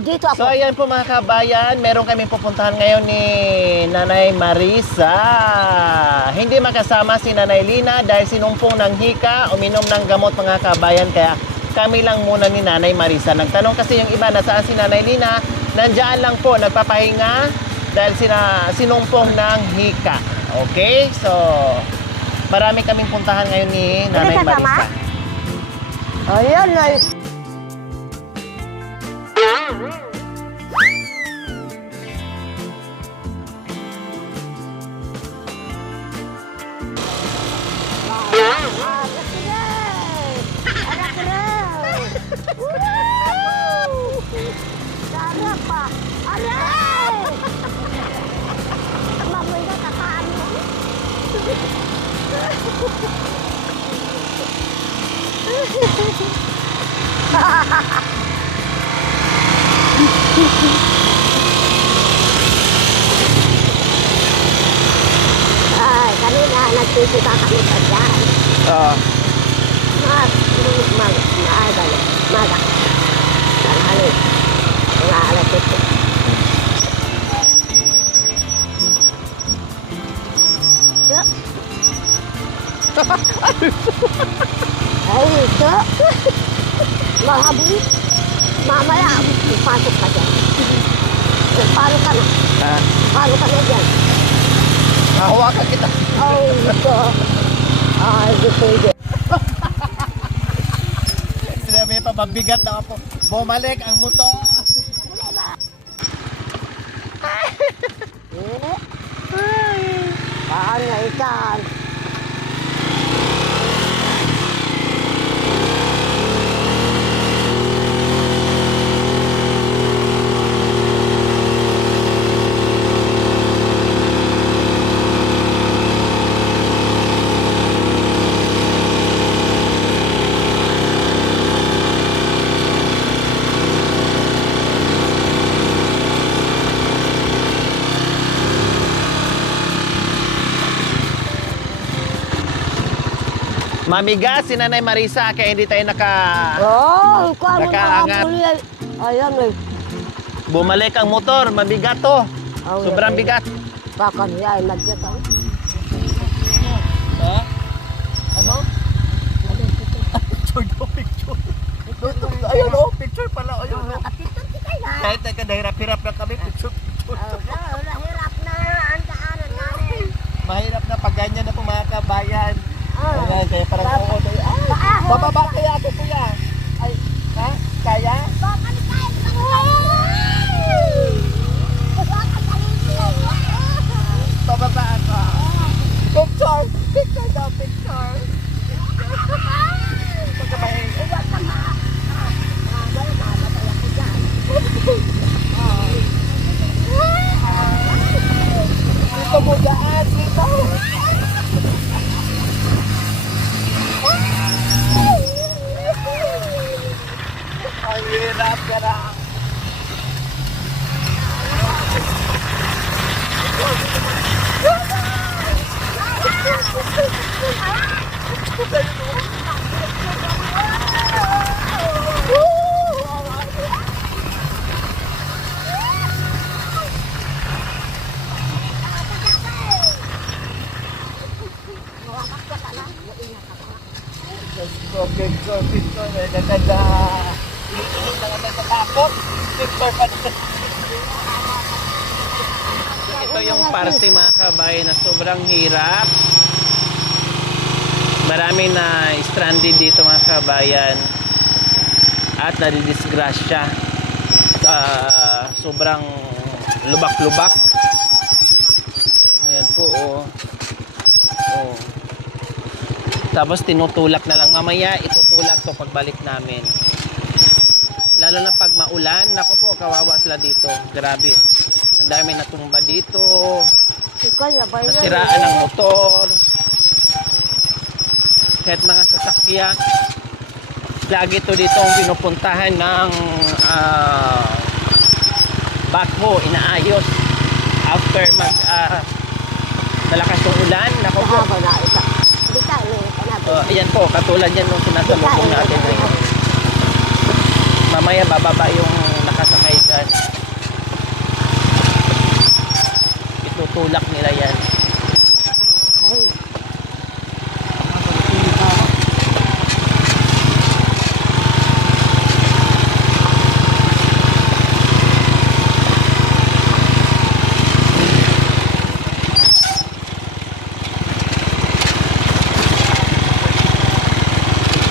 dito ako. So ayan po mga kabayan, meron kaming pupuntahan ngayon ni Nanay Marisa. Hindi makasama si Nanay Lina dahil sinumpong ng hika, uminom ng gamot mga kabayan, kaya kami lang muna ni Nanay Marisa. Nagtanong kasi yung iba, nasaan si Nanay Lina? Nandiyan lang po, nagpapahinga dahil sinumpong ng hika. Okay? So, marami kaming puntahan ngayon ni Nanay Marisa. Ayan na. Sarap pa. Aray! Mamoy na kataan mo. Ay, kanina nagtitita kami sa dyan. Oo. Maga. Tanghali. Mga alas ito. Ay, ito. Mahabol. Mamaya, ipasok ka dyan. Paano ka na? Paano ka na dyan? Hawakan kita. Ay, ito. Ay, ito. Sinabi pa, mabigat na po. Bumalik ang motor. Paano na ikan? Mamigas si Nanay Marisa kaya hindi tayo Oh, ikaw mo nakaangat. nakapuliay. Ayan eh. Bumalik ang motor, mabigat to. Oh, Sobrang yeah. bigat. Baka niya ay nagyat ako. Ha? Ano? Picture daw, picture. Ayun o, picture pala. Ayun o. Kahit nagkadahirap-hirap na kami, picture. Hirap na ang daanan namin. Mahirap na pag ganyan na po mga kabayan. Ayan, kaya parang oo. Baka- Bababa kaya ako kuya. Ay, ha? Kaya? Baka ni kahit baka talipin. Bababa ako. Picture! Picture daw, picture. Pagkabay. Huwag ka ma. Wala mamatay ako dyan. Dito mo daan, dito. Ang hirap ka na. Picture. Nagkanda. Iniinit na nga sa takot. Picture pa na. Ito yung parte mga kabayan na sobrang hirap. Marami na stranded dito mga kabayan. At nadidisgrasya. Sobrang lubak-lubak. Ayan po oh. Oh. Tapos tinutulak na lang. Mamaya itutulak to pagbalik namin. Lalo na pag maulan, naku po, kawawa sila dito. Grabe. Ang dami natumba dito. Nasiraan ng motor. Kahit mga sasakyan. Lagi to dito ang pinupuntahan ng backhoe, inaayos. After malakas yung ulan, naku po. Ayan po, katulad yan nung sinasalubong natin ngayon. Mamaya bababa yung nakasakay sa yan. Itutulak nila yan. Ay.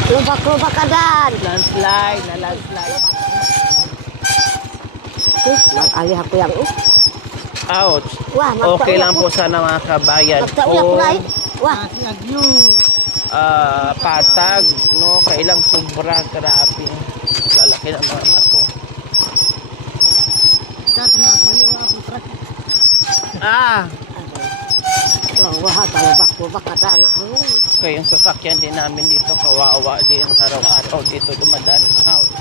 Lubak-lubak ka dan. Landslide, na landslide. Nag-alih ako yang Ouch. Wah, Okay lang po sana mga kabayan. Magtauyak ko na Wah, Patag, no? Kailang sobra, grabe. Lalaki ng mga mato. wah, lubak-lubak ka dan. Kaya yung sasakyan din namin dito, kawawa din. Araw-araw dito dumadaan. Ouch.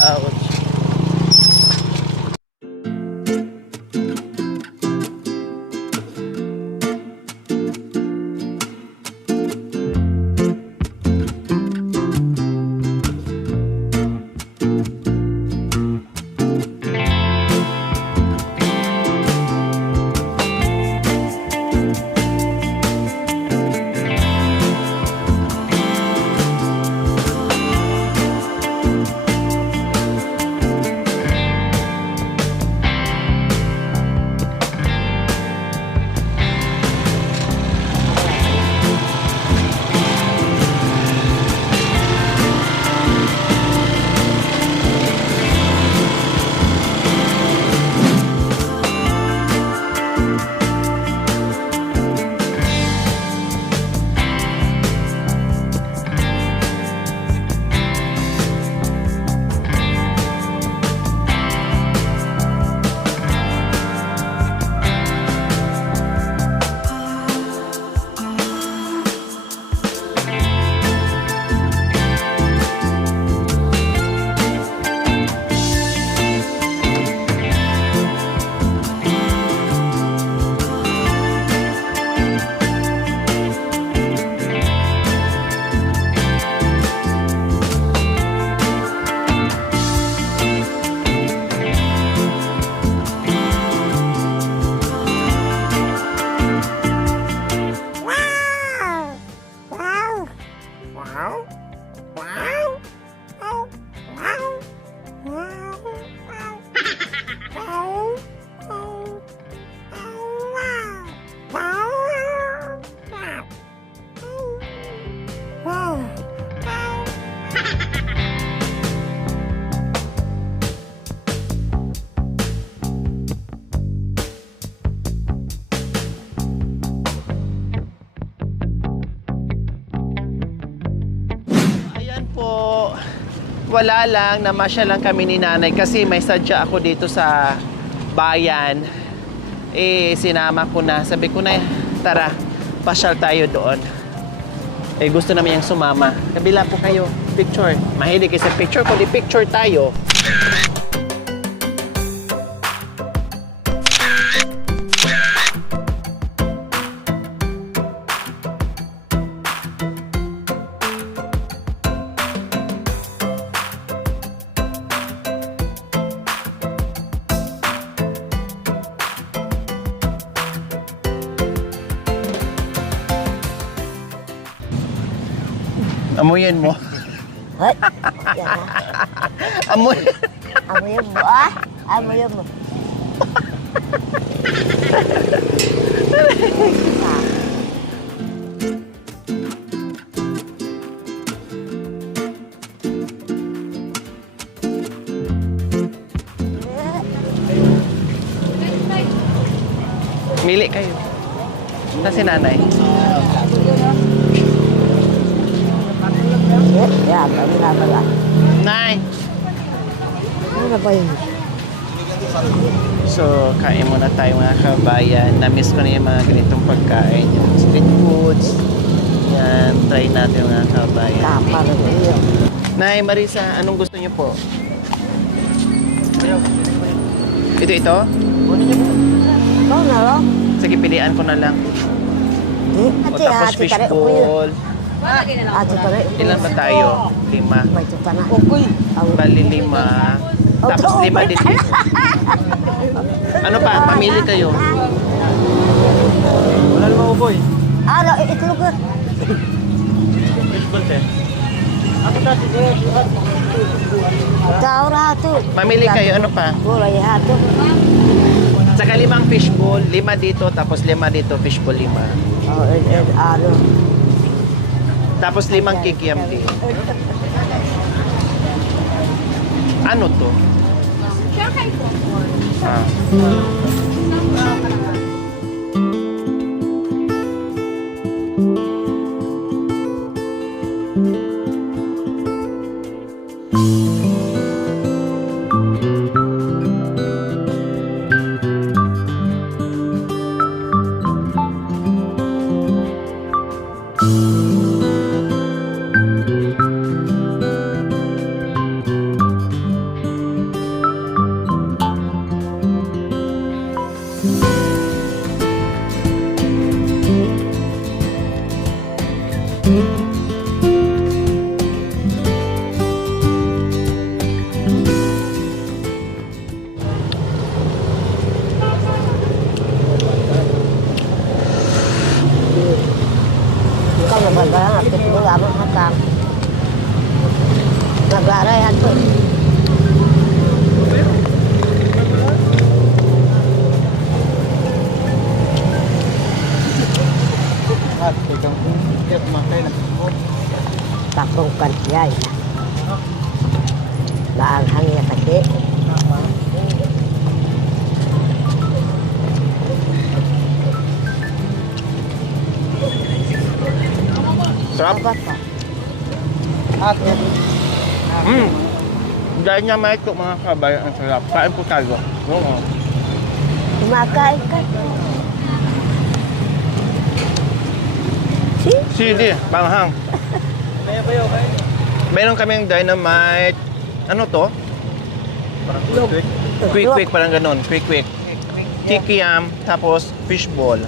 Ouch. Wala lang, namasya lang kami ni nanay kasi may sadya ako dito sa bayan. Sinama ko na. Sabi ko na, tara, pasyal tayo doon. Gusto namin yung sumama. Kabila po kayo, picture. Mahilig kayo sa picture, kundi picture tayo. Amuyin mo. Hot. Yan Amoy. Amoy mo ah. Amoy mo. Mili kayo. Ito si nanay. Yan, ano na pala. Nay! Ano na ba yun? So, kain muna tayo mga kabayan. Na-miss ko na yung mga ganitong pagkain. Yung street foods. Yan, try natin mga kabayan. Kapal na yun. Nay, Marisa, anong gusto niyo po? Ito? Ikaw na lang. Sige, pilian ko na lang. O tapos fishball. Ato pa rin. Ilan ba tayo? 5. May ito pa na. Bali 5. Tapos 5 dito. Ano pa? Pamili kayo. Wala naman uboy. Ano, itlog ka. Tao rato. Mamili kayo. Ano pa? Gulay hato. Saka 5 fishbowl. 5 dito. Tapos 5 dito. Fishbowl 5. Oh, ano. Tapos 5 kikiam dito. Ano to? Ah. Ikaw na ba nga? Pitbula mo hatang. Naglaray hato. At ikang kaya kumakay na. Takong kantyay. Naanghang niya kasi. Sarap. Apa pa? At Dahil niya may ito mga kabayan. Ang sarap. Kain po tayo. Oo. Kumakain ka. Si? Sili. Panghang. kaya ba yun? Kaya? Meron kaming dynamite. Ano to? Parang Log. quick. Quick parang ganun. Quick. Kikiam. Tapos fishball.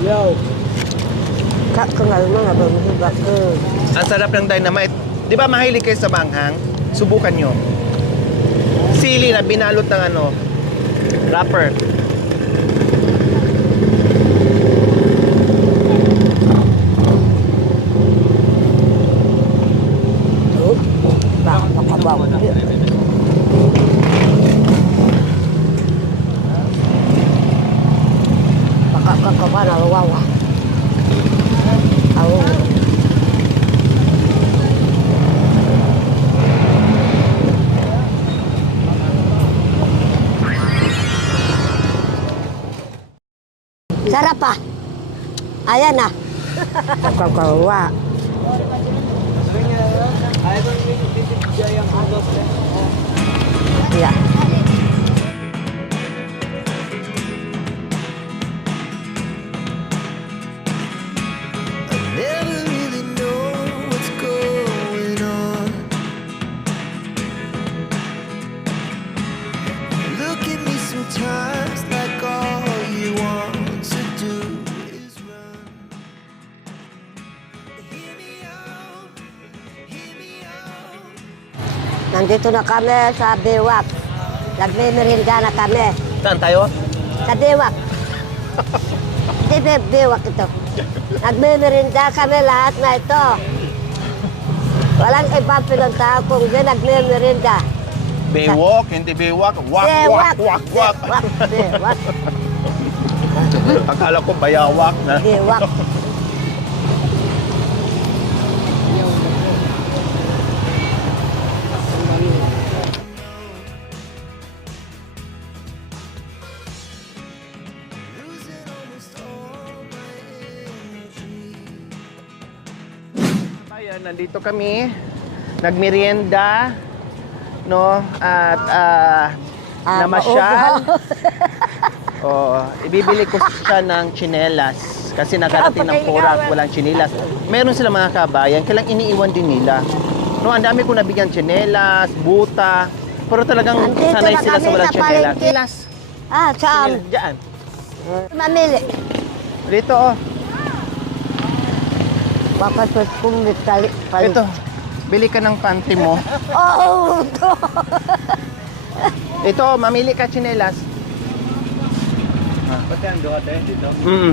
Yo. Kenal mo nga ba mahibak ko? Ang sarap ng dynamite. Di ba mahilig kayo sa manghang? Subukan nyo. Sili na binalot ng ano, wrapper. Baka makabaw. Baka kakaba na wawa. Ako. Sarap pa. Ayan na. Kakawa. Ay, ito yung titibigay ang halos. Yeah. Never really know what's going on. Look at me sometimes like all you want to do is run. Hear me out, hear me out. Nandito na kami sa Bewak. Nagme-merinda na kami. Saan tayo? Sa Bewak. Hindi Bewak ito. Nagme-merinda kami lahat na ito. Walang ibang pinuntahan kung di nagme-merinda. Baywalk, hindi baywalk. Wak. Bewak. Akala ko bayawak na. Bewak. Losing almost all my energy. Ayan, nandito kami. Nagmerienda. No? At namasyal. Oh, ibibili ko siya ng tsinelas. Kasi nakarating ng Porac, walang tsinelas. Meron sila mga kabayan, kailang iniiwan din nila. No, ang dami ko nabigyan tsinelas, buta. Pero talagang Nandito sanay na sila sa kami walang sa tsinelas. palengke. Tsinelas. Saan? Diyan. Mamili. Dito, oh. Papasot kong tali. Ito, bili ka ng panty mo. Oo, ito. Ito, mamili ka tsinelas. Pati ang doon dito.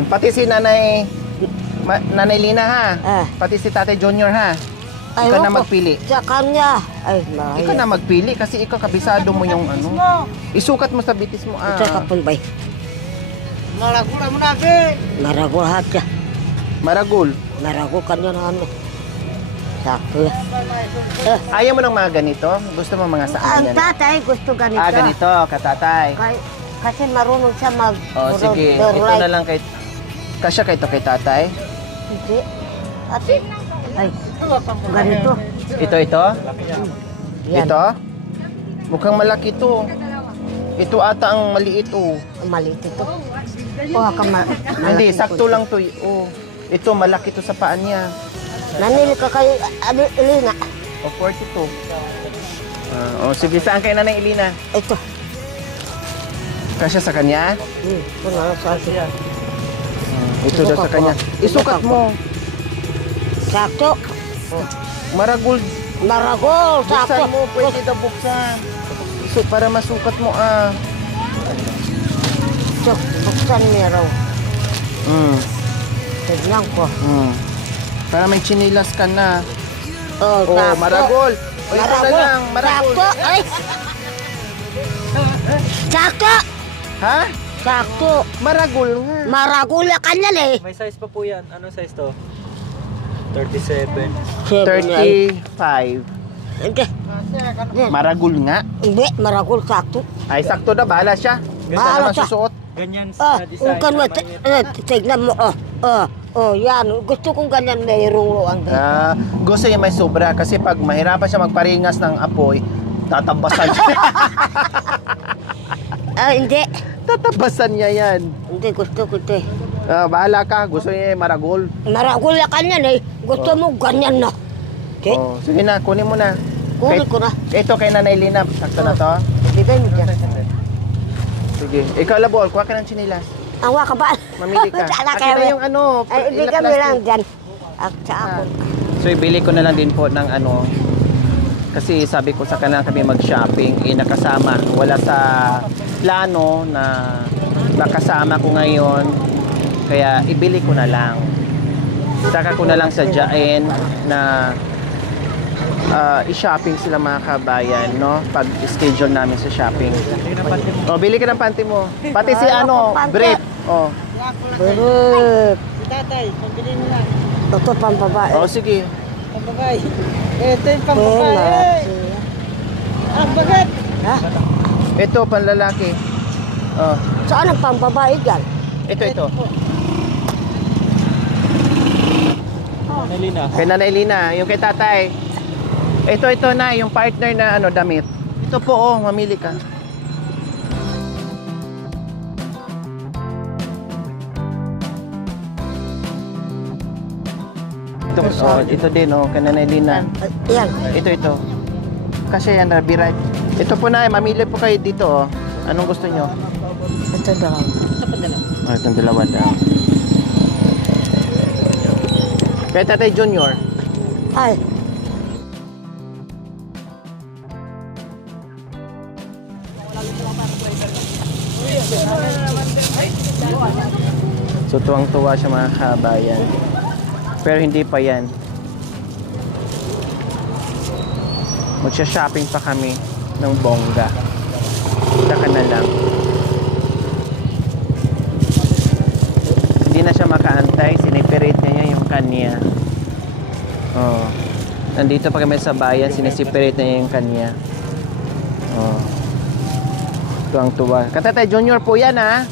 Pati si Nanay Nanay Lina ha. Ah. Pati si Tatay Junior ha. Ikaw na magpili. Sa kanya. Ay, Ikaw na magpili kasi ikaw kabisado mo yung ano. Isukat mo sa bitis mo. Ito kapon bay. Malagula mo na, Be! Maragol hatya. Maragol. Maragol kanya na ano. Sakto yan. Ayaw mo ng mga ganito? Gusto mo mga saan Ang yan? tatay gusto ganito. Ganito, katatay. Kasi marunong siya mag... Oh, sige. Ito na lang kay... Kasya kay kay tatay. Hindi. Ate. Ay, ganito. Ito? Yan. Ito? Mukhang malaki to. Ito ata ang maliit oh. Maliit ito. Kuha ka Hindi, sakto lang to. Oh. Ito, malaki to sa paan niya. Nanili ka kay Elina. O, 42. Sige, saan kay Nanay Elina? Ito. Kasya sa kanya? Kung ano sa akin. Ito daw sa kanya. Isukat mo. Sakto. Maragol. Maragol. Sakto. Buksan mo, pwede daw buksan. Para masukat mo Ito, buksan niya raw. Tignan ko. Para may chinilas ka na. Oh, Oh, sakto. maragol. O, ito na lang, maragol. Sakto. Ay. Sakto. Ha? Sakto. Maragol nga. Maragol ka niyan eh. May size pa po yan. Anong size to? 37. 35. Hindi. Maragol nga. Hindi, maragol sakto. Ay, sakto na. Bahala siya. Bahala Bahala siya. susuot. Ganyan Ah, sa design. kung mo, tignan mo, yan. Gusto kong ganyan mayroong luang. Gusto niya may sobra kasi pag mahirapan siya magparingas ng apoy, tatabasan siya. Hindi. Tatabasan niya yan. Hindi, gusto ko ito eh. Bahala ka. Gusto niya maragol. Maragol ka niyan eh. Gusto mo ganyan na. Okay? Oh, sige na, kunin mo na. Kunin ko na. Ito kay Nanay Lina. Sakto na to. Bigay mo dyan. Sige. Ikaw, Labol, kuha ka ng chinilas. Awa ka ba? Mamili ka. Tsaka Akin na yung ano. Ay, ibigay mo lang dyan. Sa ako. So, ibili ko na lang din po ng ano. Kasi sabi ko sa kanila kami mag-shopping. Nakasama. Wala sa plano na nakasama ko ngayon. Kaya ibili ko na lang. Saka ko na lang sadyain na i-shopping sila mga kabayan, no? Pag schedule namin sa shopping. Oh, bili ka ng panty mo. Pati si ano, brief. Oh. Buruk. Tatay, pambili mo na. Ito pang babae. Oh, sige. Pambagay. Ito yung Pambabay. Ah, bakit? Ha? Ito panlalaki. Oh, Saan ang pang babae dyan? ito. Melina. Kay Nanay Lina, yung kay tatay. Ito na, yung partner na ano, damit. Ito po, oh, mamili ka. Ito din, oh, kay Nanay Lina. Yan. Ito. Kasi yan, be right. Ito po na, mamili po kayo dito, oh. Anong gusto nyo? Ito daw. Oh, itong dalawa daw. Kay Tatay Junior. Ay. So tuwang-tuwa siya mga kabayan. Pero hindi pa yan. Magsha-shopping pa kami ng bongga. Saka na lang. Hindi na siya makaantay. Siniperate niya yung kanya. Oh. Nandito pa kami sa bayan. Sinisiperate niya yung kanya. Oh. Tuwang-tuwa. Katatay Junior po yan ha.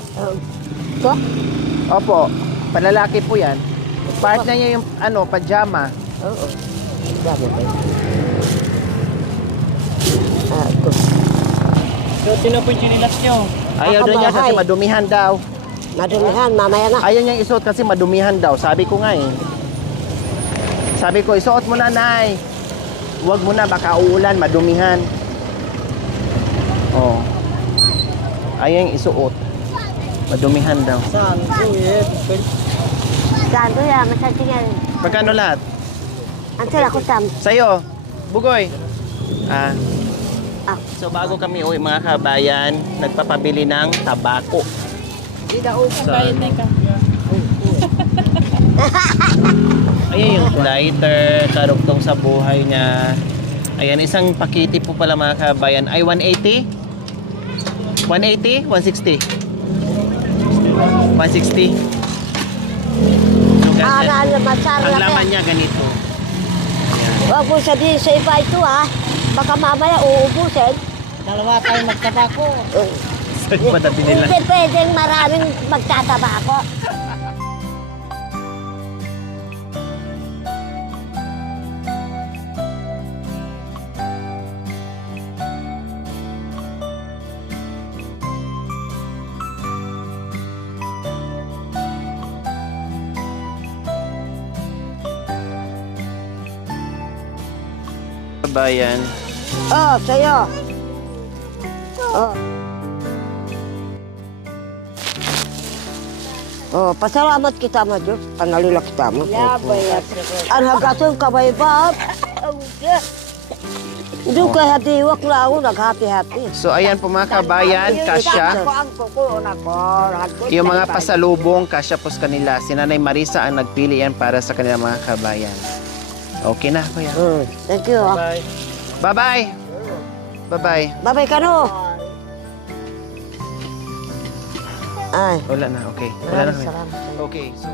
Ito? Opo. Palalaki po yan. Part na niya yung ano, pajama. Oo. Dami ba yun? Ito. So, sino po yung chinilas nyo? Ayaw doon niya kasi madumihan daw. Madumihan, mamaya na. Ayaw niyang isuot kasi madumihan daw. Sabi ko nga eh. Sabi ko, isuot mo na, Nay. Huwag mo na, baka uulan, madumihan. Oh. Ayaw niyang isuot. Madumihan daw. Saan? Kuya, Gado yan, masatingin. Magkano lahat? Ang sila ko sam. Sa'yo, Bugoy. Ah, Ah. so bago kami uwi mga kabayan, nagpapabili ng tabako. So, ayan yung lighter, karugtong sa buhay niya. Ayan, isang pakiti po pala mga kabayan. Ay, 180? 180? 160? 160? So, ganyan. Masarap Ang laman niya ganito. Huwag mo sabihin sa iba ito ha. Baka mamaya uubusin. Dalawa tayo magtabako. So, yung matabi nila. Hindi pwedeng maraming magtataba ako. Kabayan. Oh, sa'yo. Oh. Oh, pasalamat kita mo, Diyos. Panalila kita mo. Ang hagason kamay ba? Doon kay hatiwak na ako, naghati-hati. So, ayan po mga kabayan, kasya. Yung mga pasalubong, kasya po sa kanila. Si Nanay Marisa ang nagpili yan para sa kanila mga kabayan. Okay na, kuya. Thank you. Bye. Bye-bye. Bye-bye. Babay ka no. Ay. Wala na, okay. Wala na kami. Salamat. Okay, so...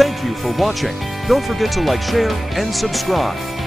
Thank you for watching. Don't forget to like, share, and subscribe.